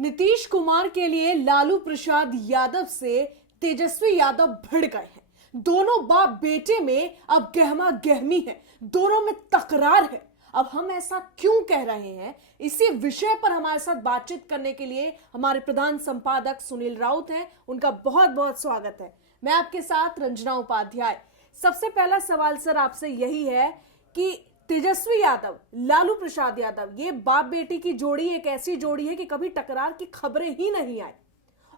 नीतीश कुमार के लिए लालू प्रसाद यादव से तेजस्वी यादव भिड़ गए हैं। दोनों बाप बेटे में अब गहमा गहमी है, दोनों में तकरार है। अब हम ऐसा क्यों कह रहे हैं, इसी विषय पर हमारे साथ बातचीत करने के लिए हमारे प्रधान संपादक सुनील राउत हैं। उनका बहुत बहुत स्वागत है। मैं आपके साथ रंजना उपाध्याय। सबसे पहला सवाल सर आपसे यही है कि तेजस्वी यादव, लालू प्रसाद यादव, ये बाप बेटी की जोड़ी एक ऐसी जोड़ी है कि कभी टकरार की खबरें ही नहीं आई।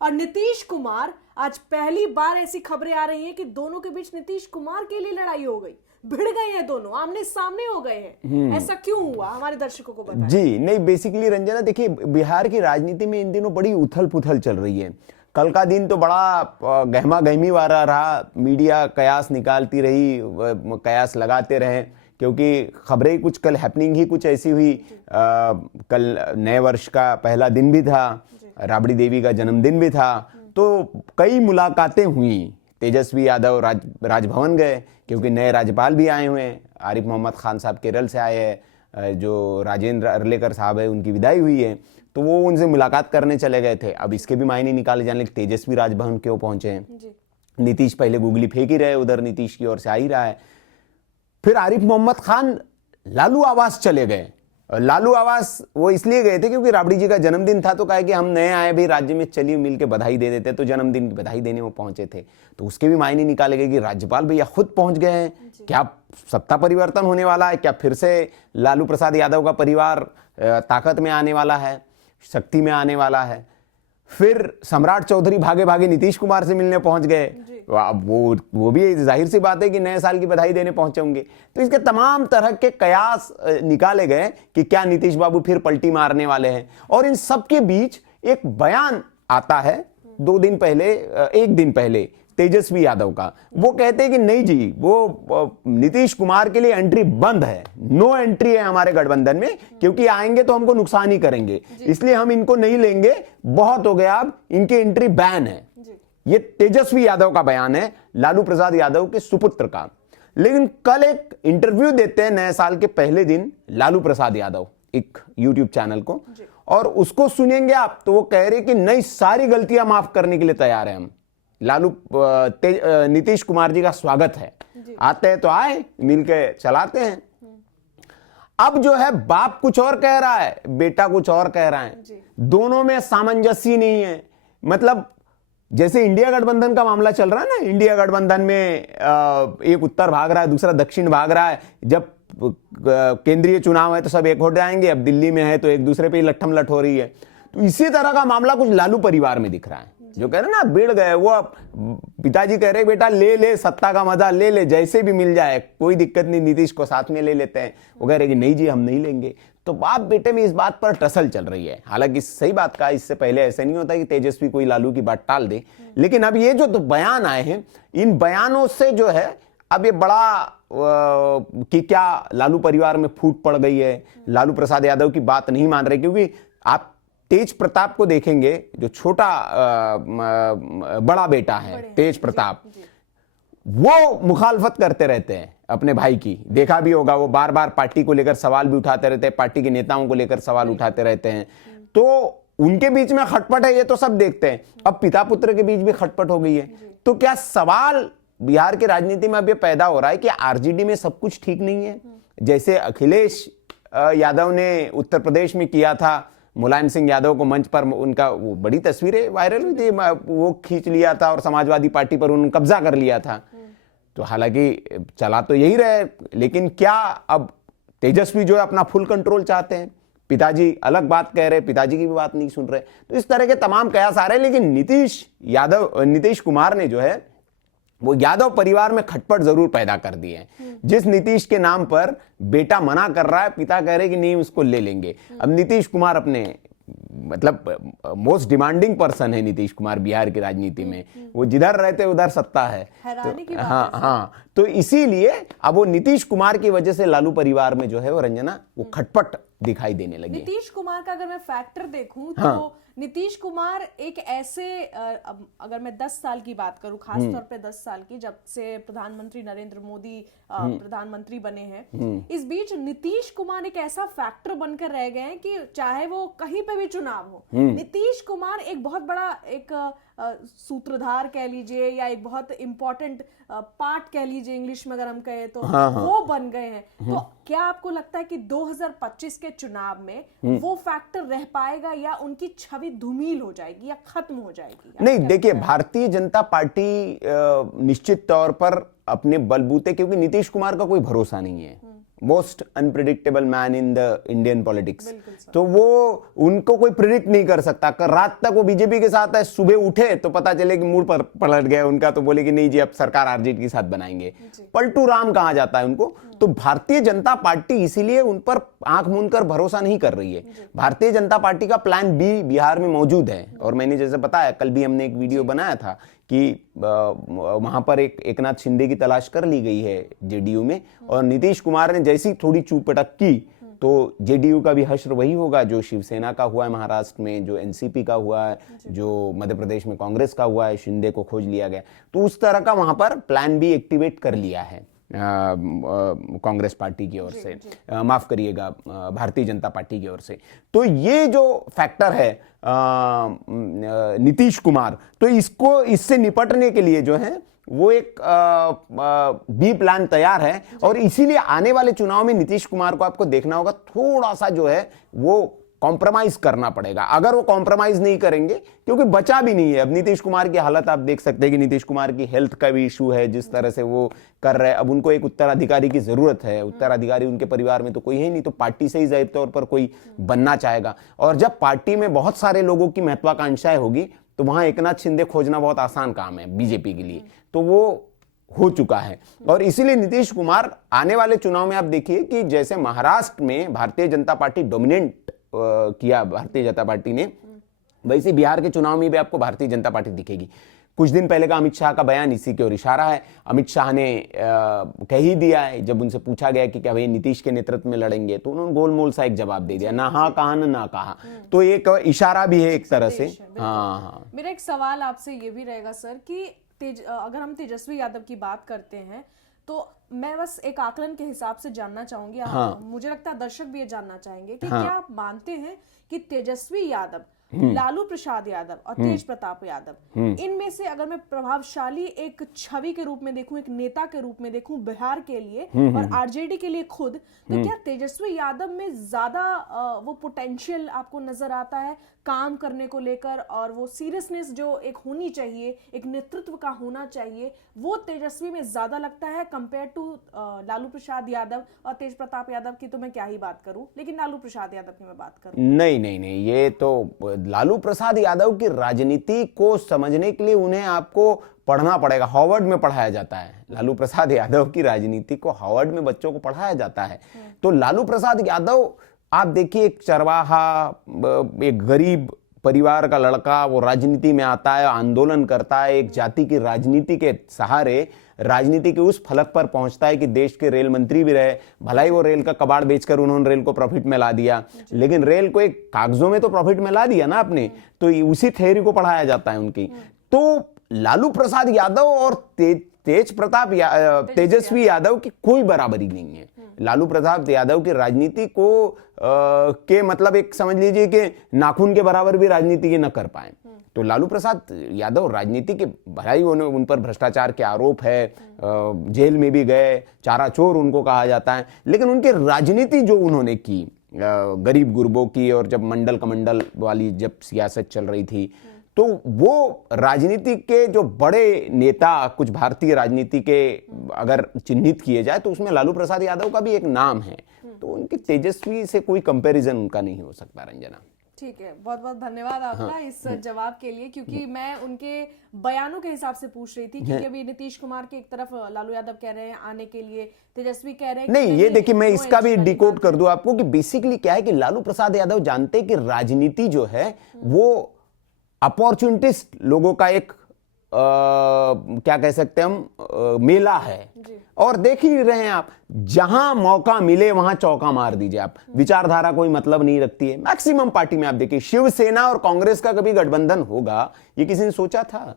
और नीतीश कुमार, आज पहली बार ऐसी खबरें आ रही हैं कि दोनों के बीच नीतीश कुमार के लिए लड़ाई हो गई, भिड़ गए हैं, दोनों आमने सामने हो गए हैं। ऐसा क्यों हुआ, हमारे दर्शकों को बताएं। जी नहीं, बेसिकली रंजना देखिए, बिहार की राजनीति में इन दिनों बड़ी उथल पुथल चल रही है। कल का दिन तो बड़ा गहमा गहमी वाला रहा, मीडिया कयास निकालती रही, कयास लगाते रहे, क्योंकि खबरें कुछ कल हैपनिंग ही कुछ ऐसी हुई। कल नए वर्ष का पहला दिन भी था, राबड़ी देवी का जन्मदिन भी था, तो कई मुलाकातें हुई। तेजस्वी यादव राजभवन गए क्योंकि नए राज्यपाल भी आए हुए हैं। आरिफ मोहम्मद खान साहब केरल से आए हैं, जो राजेंद्र अर्लेकर साहब है उनकी विदाई हुई है, तो वो उनसे मुलाकात करने चले गए थे। अब इसके भी मायने निकाले जाने लगे, तेजस्वी राजभवन क्यों पहुंचे हैं। नीतीश पहले गूगली फेंक ही रहे, उधर नीतीश की ओर से आ ही रहा है। फिर आरिफ मोहम्मद खान लालू आवास चले गए। लालू आवास वो इसलिए गए थे क्योंकि राबड़ी जी का जन्मदिन था, तो कहा कि हम नए आए भी राज्य में, चलिए मिलके बधाई दे देते, तो जन्मदिन की बधाई देने वो पहुंचे थे। तो उसके भी मायने निकाले गए कि राज्यपाल भैया खुद पहुंच गए हैं, क्या सत्ता परिवर्तन होने वाला है, क्या फिर से लालू प्रसाद यादव का परिवार ताकत में आने वाला है, शक्ति में आने वाला है। फिर सम्राट चौधरी भागे भागे नीतीश कुमार से मिलने पहुंच गए। अब वो भी जाहिर सी बात है कि नए साल की बधाई देने पहुंचे होंगे। तो इसके तमाम तरह के कयास निकाले गए कि क्या नीतीश बाबू फिर पलटी मारने वाले हैं। और इन सब के बीच एक बयान आता है एक दिन पहले तेजस्वी यादव का। वो कहते हैं कि नहीं जी, वो नीतीश कुमार के लिए एंट्री बंद है, नो एंट्री है हमारे गठबंधन में, क्योंकि आएंगे तो हमको नुकसान ही करेंगे, इसलिए हम इनको नहीं लेंगे, बहुत हो गया, अब इनकी एंट्री बैन है। ये तेजस्वी यादव का बयान है, लालू प्रसाद यादव के सुपुत्र का। लेकिन कल एक इंटरव्यू देते हैं नए साल के पहले दिन लालू प्रसाद यादव एक यूट्यूब चैनल को, और उसको सुनेंगे आप तो वो कह रहे कि नहीं, सारी गलतियां माफ करने के लिए तैयार है हम। नीतीश कुमार जी का स्वागत है, आते हैं तो आए, मिलके चलाते हैं। अब जो है, बाप कुछ और कह रहा है, बेटा कुछ और कह रहा है, दोनों में सामंजस्य नहीं है। मतलब जैसे इंडिया गठबंधन का मामला चल रहा है ना, इंडिया गठबंधन में एक उत्तर भाग रहा है, दूसरा दक्षिण भाग रहा है। जब केंद्रीय चुनाव है तो सब एक हो जाएंगे, अब दिल्ली में है तो एक दूसरे पे ही लट्ठम लट हो रही है। तो इसी तरह का मामला कुछ लालू परिवार में दिख रहा है। जो कह रहे ना, बिड़ गए, वो पिताजी कह रहे बेटा ले ले, सत्ता का मजा ले ले, जैसे भी मिल जाए कोई दिक्कत नहीं, नीतीश को साथ में ले लेते हैं। वो कह रहे कि नहीं जी, हम नहीं लेंगे। तो बाप बेटे में इस बात पर टसल चल रही है। हालांकि सही बात का, इससे पहले ऐसा नहीं होता कि तेजस्वी कोई लालू की बात टाल दे, लेकिन अब ये जो तो बयान आए हैं, इन बयानों से जो है अब ये बड़ा कि क्या लालू परिवार में फूट पड़ गई है, लालू प्रसाद यादव की बात नहीं मान रहे। क्योंकि आप तेज प्रताप को देखेंगे, जो छोटा बड़ा बेटा है तेज प्रताप, वो मुखालफत करते रहते हैं अपने भाई की। देखा भी होगा, वो बार बार पार्टी को लेकर सवाल भी उठाते रहते हैं, पार्टी के नेताओं को लेकर सवाल उठाते रहते हैं। तो उनके बीच में खटपट है, ये तो सब देखते हैं। अब पिता पुत्र के बीच भी खटपट हो गई है। तो क्या सवाल बिहार की राजनीति में अब ये पैदा हो रहा है कि आरजेडी में सब कुछ ठीक नहीं है? जैसे अखिलेश यादव ने उत्तर प्रदेश में किया था, मुलायम सिंह यादव को मंच पर, उनका वो बड़ी तस्वीरें वायरल हुई थी, वो खींच लिया था और समाजवादी पार्टी पर उन्होंने कब्जा कर लिया था। तो हालांकि चला तो यही रहे, लेकिन क्या अब तेजस्वी जो है अपना फुल कंट्रोल चाहते हैं। पिताजी अलग बात कह रहे, पिताजी की भी बात नहीं सुन रहे। तो इस तरह के तमाम कयास आ रहे हैं। लेकिन नीतीश कुमार ने जो है वो यादव परिवार में खटपट जरूर पैदा कर दी है। जिस नीतीश के नाम पर बेटा मना कर रहा है, पिता कह रहे कि नहीं उसको ले लेंगे। अब नीतीश कुमार अपने, मतलब मोस्ट डिमांडिंग पर्सन है नीतीश कुमार बिहार की राजनीति में। वो जिधर रहते उधर सत्ता है। तो हाँ, तो इसीलिए अब वो नीतीश कुमार की वजह से लालू परिवार में जो है वो रंजना, वो खटपट दिखाई देने लगी। नीतीश कुमार का अगर मैं फैक्टर देखूं तो नीतीश कुमार एक ऐसे अगर मैं 10 साल की बात करूं, खास तौर पे 10 साल की, जब से प्रधानमंत्री नरेंद्र मोदी प्रधानमंत्री बने हैं, इस बीच नीतीश कुमार एक ऐसा फैक्टर बनकर रह गए हैं कि चाहे वो कहीं पे भी चुनाव हो, नीतीश कुमार एक बहुत बड़ा एक सूत्रधार कह लीजिए या एक बहुत इंपॉर्टेंट पार्ट कह लीजिए इंग्लिश में अगर हम कहें तो, वो बन गए हैं। तो क्या आपको लगता है कि 2025 के चुनाव में वो फैक्टर रह पाएगा या उनकी छवि धूमिल हो जाएगी या खत्म हो जाएगी? नहीं, देखिए, भारतीय जनता पार्टी निश्चित तौर पर अपने बलबूते, क्योंकि नीतीश कुमार का कोई भरोसा नहीं है, most unpredictable man in the Indian politics, तो वो उनको कोई प्रिडिक्ट नहीं कर सकता। रात तक वो बीजेपी के साथ है, सुबह उठे तो पता चले कि मूड पर पलट गया उनका, तो बोले कि नहीं जी अब सरकार आरजेडी के साथ बनाएंगे, पलटू राम कहा जाता है उनको। तो भारतीय जनता पार्टी इसीलिए उन पर आंख मूंद कर भरोसा नहीं कर रही है। भारतीय जनता पार्टी का प्लान बी बिहार में मौजूद है, और मैंने जैसे बताया, कल भी हमने एक वीडियो बनाया था कि वहां पर एकनाथ शिंदे की तलाश कर ली गई है जेडीयू में, और नीतीश कुमार ने जैसी थोड़ी चूपटक की तो जेडीयू का भी हश्र वही होगा जो शिवसेना का हुआ है महाराष्ट्र में, जो एनसीपी का हुआ है, जो मध्य प्रदेश में कांग्रेस का हुआ है, शिंदे को खोज लिया गया। तो उस तरह का वहां पर प्लान बी एक्टिवेट कर लिया है कांग्रेस पार्टी की ओर से, माफ करिएगा, भारतीय जनता पार्टी की ओर से। तो ये जो फैक्टर है नीतीश कुमार, तो इससे निपटने के लिए जो है वो एक बी प्लान तैयार है, और इसीलिए आने वाले चुनाव में नीतीश कुमार को आपको देखना होगा थोड़ा सा जो है वो कॉम्प्रोमाइज करना पड़ेगा। अगर वो कॉम्प्रोमाइज नहीं करेंगे, क्योंकि बचा भी नहीं है अब नीतीश कुमार की हालत, आप देख सकते हैं कि नीतीश कुमार की हेल्थ का भी इशू है, जिस तरह से वो कर रहे हैं। अब उनको एक उत्तराधिकारी की जरूरत है, उत्तराधिकारी उनके परिवार में तो कोई है नहीं, तो पार्टी से ही जाहिर तौर पर कोई बनना चाहेगा, और जब पार्टी में बहुत सारे लोगों की महत्वाकांक्षाएं होगी तो वहां एकनाथ शिंदे खोजना बहुत आसान काम है बीजेपी के लिए, तो वो हो चुका है। और इसीलिए नीतीश कुमार आने वाले चुनाव में आप देखिए कि जैसे महाराष्ट्र में भारतीय जनता पार्टी डोमिनेट किया भारतीय जनता पार्टी ने, वैसे बिहार के चुनाव में भी आपको भारतीय जनता पार्टी दिखेगी। कुछ दिन पहले का अमित शाह का बयान इसी की ओर इशारा है। अमित शाह ने कह ही दिया है, जब उनसे पूछा गया कि क्या भाई नीतीश के नेतृत्व में लड़ेंगे, तो उन्होंने गोलमोल सा एक जवाब दे दिया, ना हाँ कहा ना कहा, तो एक इशारा भी है एक तरह से। हाँ, मेरा एक सवाल आपसे ये भी रहेगा सर कि अगर हम तेजस्वी यादव की बात करते हैं तो मैं बस एक आकलन के हिसाब से जानना चाहूंगी, मुझे लगता है दर्शक भी ये जानना चाहेंगे कि क्या आप मानते हैं कि तेजस्वी यादव, लालू प्रसाद यादव और तेज प्रताप यादव, इनमें से अगर मैं प्रभावशाली एक छवि के रूप में देखूं, एक नेता के रूप में देखूं बिहार के लिए और आरजेडी के लिए खुद, तो क्या तेजस्वी यादव में ज्यादा वो पोटेंशियल आपको नजर आता है काम करने को लेकर, और वो सीरियसनेस जो एक होनी चाहिए, एक नेतृत्व का होना चाहिए, वो तेजस्वी में ज्यादा लगता है कंपेयर टू लालू प्रसाद यादव और तेज प्रताप यादव की तो मैं क्या ही बात करूं, लेकिन लालू प्रसाद यादव की मैं बात करूं। नहीं, ये तो लालू प्रसाद यादव की राजनीति को समझने के लिए उन्हें आपको पढ़ना पड़ेगा। हार्वर्ड में पढ़ाया जाता है लालू प्रसाद यादव की राजनीति को, हार्वर्ड में बच्चों को पढ़ाया जाता है। तो लालू प्रसाद यादव आप देखिए, एक चरवाहा, एक गरीब परिवार का लड़का, वो राजनीति में आता है, आंदोलन करता है, एक जाति की राजनीति के सहारे राजनीति के उस फलक पर पहुंचता है कि देश के रेल मंत्री भी रहे। भलाई वो रेल का कबाड़ बेचकर उन्होंने रेल को प्रॉफिट में ला दिया, लेकिन रेल को एक कागजों में तो प्रॉफिट में ला दिया ना आपने, तो उसी थ्योरी को पढ़ाया जाता है उनकी। तो लालू प्रसाद यादव और तेजस्वी यादव की कोई बराबरी नहीं है। लालू प्रसाद यादव की राजनीति को के मतलब एक समझ लीजिए कि नाखून के बराबर भी राजनीति के न कर पाए। तो लालू प्रसाद यादव राजनीति के भलाई, उन पर भ्रष्टाचार के आरोप है, जेल में भी गए, चारा चोर उनको कहा जाता है, लेकिन उनकी राजनीति जो उन्होंने की गरीब गुरबों की, और जब मंडल कमंडल वाली जब सियासत चल रही थी, तो वो राजनीति के जो बड़े नेता कुछ भारतीय राजनीति के अगर चिन्हित किए जाए तो उसमें लालू प्रसाद यादव का भी एक नाम है। तो उनके तेजस्वी से कोई कंपैरिजन उनका नहीं हो सकता। रंजना, ठीक है, बहुत बहुत धन्यवाद आपका इस जवाब के लिए, क्योंकि मैं उनके बयानों के हिसाब से पूछ रही थी, क्योंकि अभी नीतीश कुमार की एक तरफ लालू यादव कह रहे हैं आने के लिए, तेजस्वी कह रहे हैं नहीं। ये देखिए, मैं इसका भी डिकोड कर दूं आपको कि बेसिकली क्या है कि लालू प्रसाद यादव जानते हैं कि राजनीति जो है वो अपॉर्चुनिटिस्ट लोगों का एक क्या कह सकते हैं हम, मेला है। और देख ही रहे हैं आप, जहां मौका मिले वहां चौका मार दीजिए आप। विचारधारा कोई मतलब नहीं रखती है। मैक्सिमम पार्टी में आप देखिए, शिवसेना और कांग्रेस का कभी गठबंधन होगा ये किसी ने सोचा था?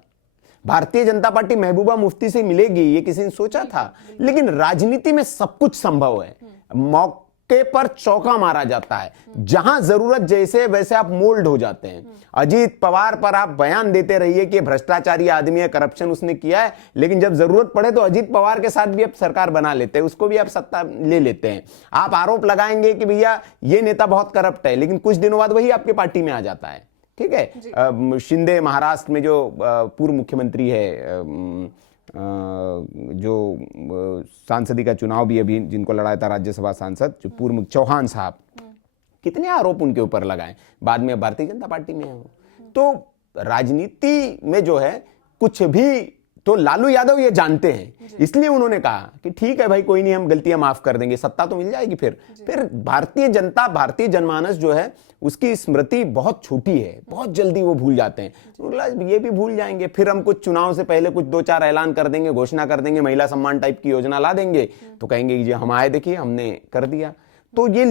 भारतीय जनता पार्टी महबूबा मुफ्ती से मिलेगी ये किसी ने सोचा था? लेकिन राजनीति में सब कुछ संभव है। मौके पर चौका मारा जाता है, जहां जरूरत जैसे वैसे आप मोल्ड हो जाते हैं। अजीत पवार पर आप बयान देते रहिए कि भ्रष्टाचारी आदमी है, करप्शन उसने किया है, लेकिन जब जरूरत पड़े तो अजीत पवार के साथ भी आप सरकार बना लेते हैं, उसको भी आप सत्ता ले लेते हैं। आप आरोप लगाएंगे कि भैया ये नेता बहुत करप्ट है, लेकिन कुछ दिनों बाद वही आपके पार्टी में आ जाता है। ठीक है। शिंदे महाराष्ट्र में जो पूर्व मुख्यमंत्री है, जो सांसदी का चुनाव भी अभी जिनको लड़ाया था राज्यसभा सांसद, जो पूर्व चौहान साहब, कितने आरोप उनके ऊपर लगाए, बाद में भारतीय जनता पार्टी में है वो। तो राजनीति में जो है कुछ भी, तो लालू यादव ये जानते हैं, इसलिए उन्होंने कहा कि ठीक है भाई, कोई नहीं, हम गलतियां माफ कर देंगे, सत्ता तो मिल जाएगी। फिर भारतीय जनता, भारतीय जनमानस जो है उसकी स्मृति बहुत छोटी है, बहुत जल्दी वो भूल जाते हैं। ये भी भूल जाएंगे, फिर हम कुछ चुनाव से पहले कुछ 2-4 ऐलान कर देंगे, घोषणा कर देंगे, महिला सम्मान टाइप की योजना ला देंगे, तो कहेंगे कि हम आए, देखिए हमने कर दिया। तो ये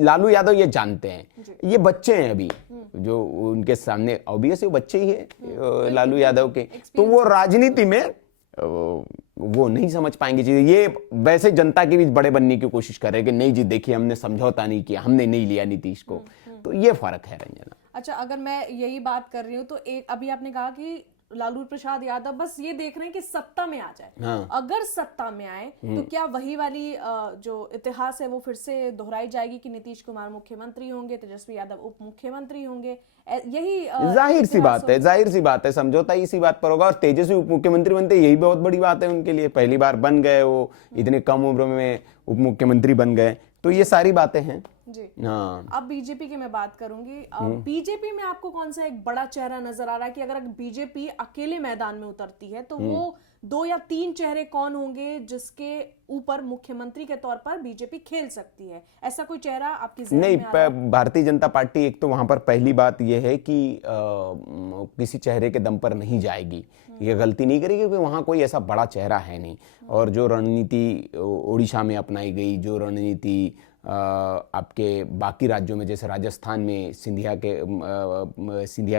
लालू यादव ये जानते हैं। ये बच्चे हैं अभी जो उनके सामने, ऑब्वियसली बच्चे ही है लालू यादव के, तो वो राजनीति में वो नहीं समझ पाएंगे चीजें। ये वैसे जनता के बीच बड़े बनने की कोशिश कर रहे हैं कि नहीं जी देखिए हमने समझौता नहीं किया, हमने नहीं लिया नीतीश को। तो ये फर्क है रंजना। अच्छा, अगर मैं यही बात कर रही हूँ तो एक अभी आपने कहा कि लालू प्रसाद यादव बस ये देख रहे हैं कि सत्ता में आ जाए। हाँ। अगर सत्ता में आए तो क्या वही वाली जो इतिहास है वो फिर से दोहराई जाएगी कि नीतीश कुमार मुख्यमंत्री होंगे, तेजस्वी यादव उप मुख्यमंत्री होंगे? यही जाहिर सी बात है, जाहिर सी बात है, समझौता इसी बात पर होगा। और तेजस्वी उप मुख्यमंत्री बनते, यही बहुत बड़ी बात है उनके लिए। पहली बार बन गए वो, इतने कम उम्र में उप मुख्यमंत्री बन गए, तो ये सारी बातें हैं जी। हाँ। अब बीजेपी की मैं बात करूंगी। बीजेपी में आपको कौन सा एक बड़ा चेहरा नजर आ रहा है कि अगर बीजेपी अकेले मैदान में उतरती है तो वो 2 या 3 चेहरे कौन होंगे जिसके ऊपर मुख्यमंत्री के तौर पर बीजेपी खेल सकती है? ऐसा कोई चेहरा आपकी ज़हन में आ रहा है? भारतीय जनता पार्टी, एक तो वहां पर पहली बात यह है कि किसी चेहरे के दम पर नहीं जाएगी, ये गलती नहीं करेगी, क्योंकि वहां कोई ऐसा बड़ा चेहरा है नहीं। और जो रणनीति उड़ीसा में अपनाई गई, जो रणनीति आपके बाकी राज्यों में, जैसे राजस्थान में सिंधिया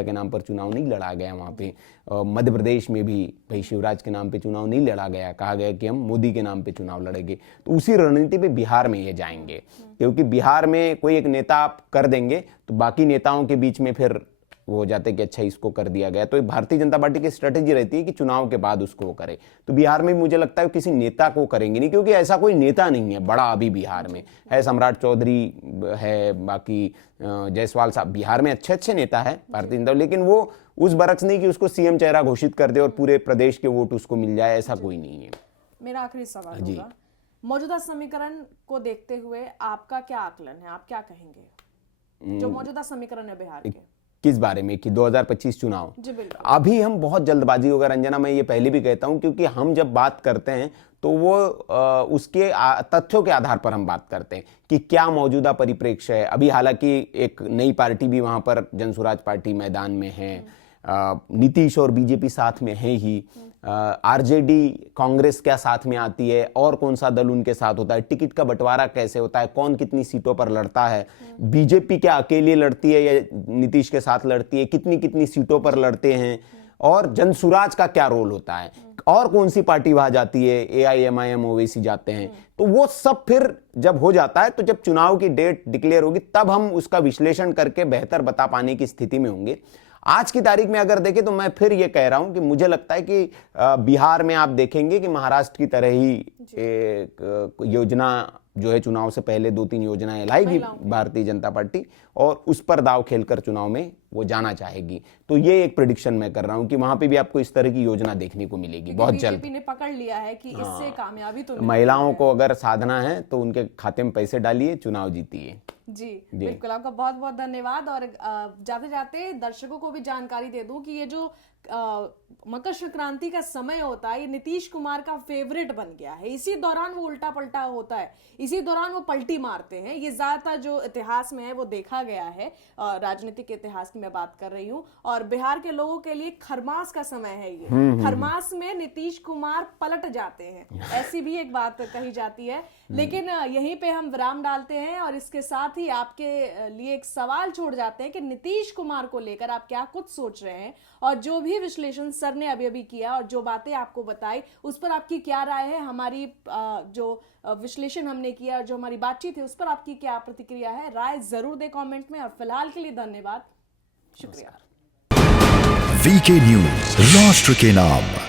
के नाम पर चुनाव नहीं लड़ा गया, वहाँ पे मध्य प्रदेश में भी भाई शिवराज के नाम पे चुनाव नहीं लड़ा गया, कहा गया कि हम मोदी के नाम पे चुनाव लड़ेंगे। तो उसी रणनीति पे बिहार में ये जाएंगे, क्योंकि बिहार में कोई एक नेता आप कर देंगे तो बाकी नेताओं के बीच में फिर वो हो जाते कि अच्छा इसको कर दिया गया। तो भारतीय जनता पार्टी की स्ट्रेटेजी रहती है कि चुनाव के बाद उसको वो करे। तो बिहार में मुझे लगता है किसी नेता को करेंगे नहीं, क्योंकि ऐसा कोई नेता नहीं है बड़ा अभी बिहार में। है सम्राट चौधरी है, बाकी जायसवाल साहब, बिहार में अच्छे नेता है भारतीय जनता, लेकिन वो उस बरक्स नहीं कि उसको सीएम चेहरा घोषित कर दे और पूरे प्रदेश के वोट उसको मिल जाए, ऐसा कोई नहीं है। मेरा आखिरी सवाल होगा, मौजूदा समीकरण को देखते हुए आपका क्या आकलन है? आप क्या कहेंगे जो मौजूदा समीकरण है बिहार के? किस बारे में? कि 2025 चुनाव? जी बिल्कुल। अभी हम बहुत जल्दबाजी होगा रंजना, मैं ये पहले भी कहता हूं, क्योंकि हम जब बात करते हैं तो वो उसके तथ्यों के आधार पर हम बात करते हैं कि क्या मौजूदा परिप्रेक्ष्य है। अभी हालांकि एक नई पार्टी भी वहां पर जनसुराज पार्टी मैदान में है, नीतीश और बीजेपी साथ में है ही, आरजेडी कांग्रेस क्या साथ में आती है, और कौन सा दल उनके साथ होता है, टिकट का बंटवारा कैसे होता है, कौन कितनी सीटों पर लड़ता है, बीजेपी क्या अकेले लड़ती है या नीतीश के साथ लड़ती है, कितनी कितनी सीटों पर लड़ते हैं, और जनसुराज का क्या रोल होता है, और कौन सी पार्टी वहां जाती है, एआईएमआईएम ओवैसी जाते हैं। तो वो सब फिर जब हो जाता है, तो जब चुनाव की डेट डिक्लेयर होगी तब हम उसका विश्लेषण करके बेहतर बता पाने की स्थिति में होंगे। आज की तारीख में अगर देखें तो मैं फिर ये कह रहा हूं कि मुझे लगता है कि बिहार में आप देखेंगे कि महाराष्ट्र की तरह ही एक योजना जो है, चुनाव से पहले 2-3 योजनाएं लाएगी भारतीय जनता पार्टी, और उस पर दाव खेलकर चुनाव में वो जाना चाहेगी। तो ये एक प्रेडिक्शन मैं कर रहा हूं कि वहां पे भी आपको इस तरह की योजना देखने को मिलेगी बहुत जल्द। बीजेपी ने पकड़ लिया है कि इससे कामयाबी तो महिलाओं को अगर साधना है तो उनके खाते में पैसे डालिए, चुनाव जीतिए। जी बिल्कुल, आपका बहुत बहुत धन्यवाद। और जाते जाते दर्शकों को भी जानकारी दे दूं कि ये जो मकर संक्रांति का समय होता है, ये नीतीश कुमार का फेवरेट बन गया है। इसी दौरान वो उल्टा पलटा होता है, इसी दौरान वो पलटी मारते हैं। ये ज्यादातर जो इतिहास में है वो देखा गया है, राजनीतिक इतिहास की मैं बात कर रही हूँ, और बिहार के लोगों के लिए खरमास का समय है ये। खरमास में नीतीश कुमार पलट जाते हैं, ऐसी भी एक बात कही जाती है। लेकिन यहीं पे हम विराम डालते हैं और इसके साथ ही आपके लिए एक सवाल छोड़ जाते हैं कि नीतीश कुमार को लेकर आप क्या कुछ सोच रहे हैं, और जो भी विश्लेषण सर ने अभी अभी किया और जो बातें आपको बताई उस पर आपकी क्या राय है, हमारी जो विश्लेषण हमने किया और जो हमारी बातचीत है उस पर आपकी क्या प्रतिक्रिया है, राय जरूर दे कमेंट में। और फिलहाल के लिए धन्यवाद, शुक्रिया। वीके न्यूज, राष्ट्र के नाम।